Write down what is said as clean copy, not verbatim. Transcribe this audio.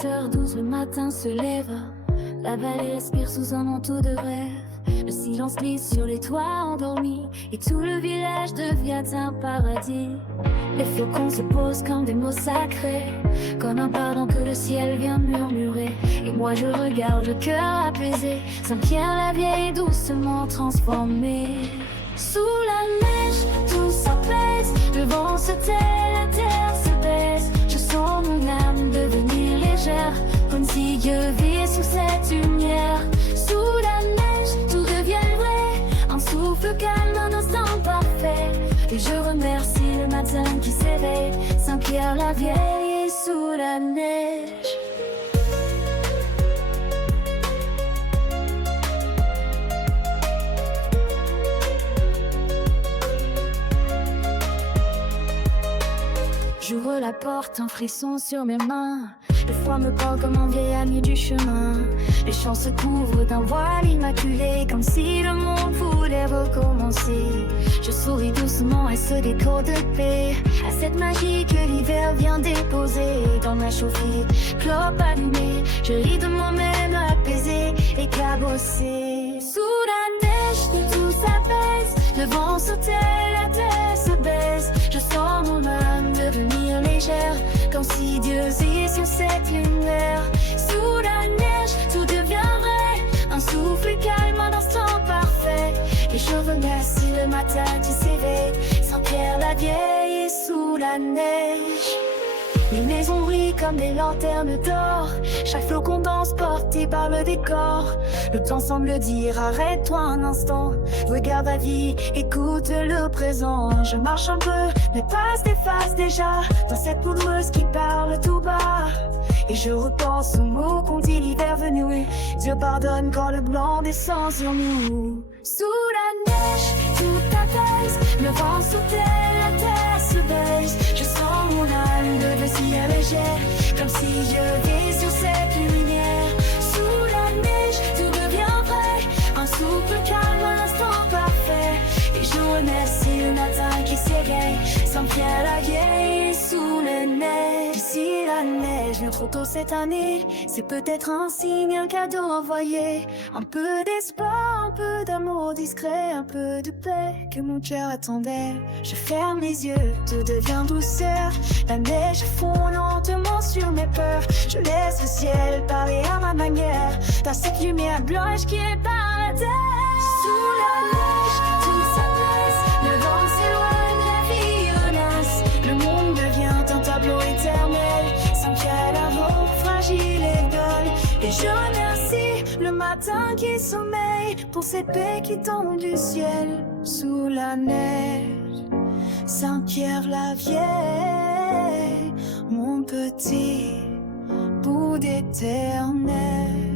7h12, le matin se lève. La vallée respire sous un manteau de rêve. Le silence glisse sur les toits endormis et tout le village devient un paradis. Les flocons se posent comme des mots sacrés, comme un pardon que le ciel vient murmurer. Et moi je regarde le cœur apaisé, Saint-Pierre la vieille doucement transformée. Sous la neige, tout s'apaise, le vent se tait, la terre se baisse. Je sens mon âme devenir légère, comme si Dieu vit sous cette lumière. Sous la neige, tout devient vrai, un souffle calme, un instant parfait. Et je remercie le matin qui s'éveille, Saint-Pierre la vieille sous la neige. J'ouvre la porte, un frisson sur mes mains. Le froid me parle comme un vieil ami du chemin. Les champs se couvrent d'un voile immaculé, comme si le monde voulait recommencer. Je souris doucement et ce décor de paix, à cette magie que l'hiver vient déposer. Dans ma chauffée, clope allumée, je ris de moi-même apaisé et cabossé. Sous la neige, tout s'apaise, le vent se tait, la terre se baisse. Je sens mon âme devenir légère, comme si Dieu vit sur cette lumière. Sous la neige, tout devient vrai, un souffle calme, un instant parfait. Et je remercie le matin qui s'éveille, Saint-Pierre la vieille sous la neige. Les maisons brillent comme des lanternes d'or, chaque flocon danse porté par le décor. Le temps semble dire arrête-toi un instant, regarde la vie, écoute le présent. Je marche un peu, mes pas s'effacent déjà dans cette poudreuse qui parle tout bas. Et je repense aux mots qu'on dit l'hiver venu, Dieu pardonne quand le blanc descend sur nous. Sous la neige, tout apaise, le vent se tait, la terre se baisse. Je sens mon âme devenir légère, comme si je vis sur cette lumière. Sous la neige, tout devient vrai, un souffle calme, un instant parfait. Et je remercie le matin qui s'éveille, Saint-Pierre la vieille sous la neige. Ici la neige vient trop tôt cette année, c'est peut-être un signe, un cadeau envoyé. Un peu d'espoir, un peu d'amour discret, un peu de paix que mon cœur attendait. Je ferme les yeux, tout devient douceur. La neige fond lentement sur mes peurs. Je laisse le ciel parler à ma manière, dans cette lumière blanche qui est par la terre. Sous la neige, tout s'apaise, le vent s'éloigne, la vie renaisse. Le monde devient un tableau éternel, Saint-Pierre la robe fragile et belle. Et je remercie le matin qui sommeille pour cette paix qui tombe du ciel. Sous la neige, Saint-Pierre la vieille, mon petit bout d'éternel.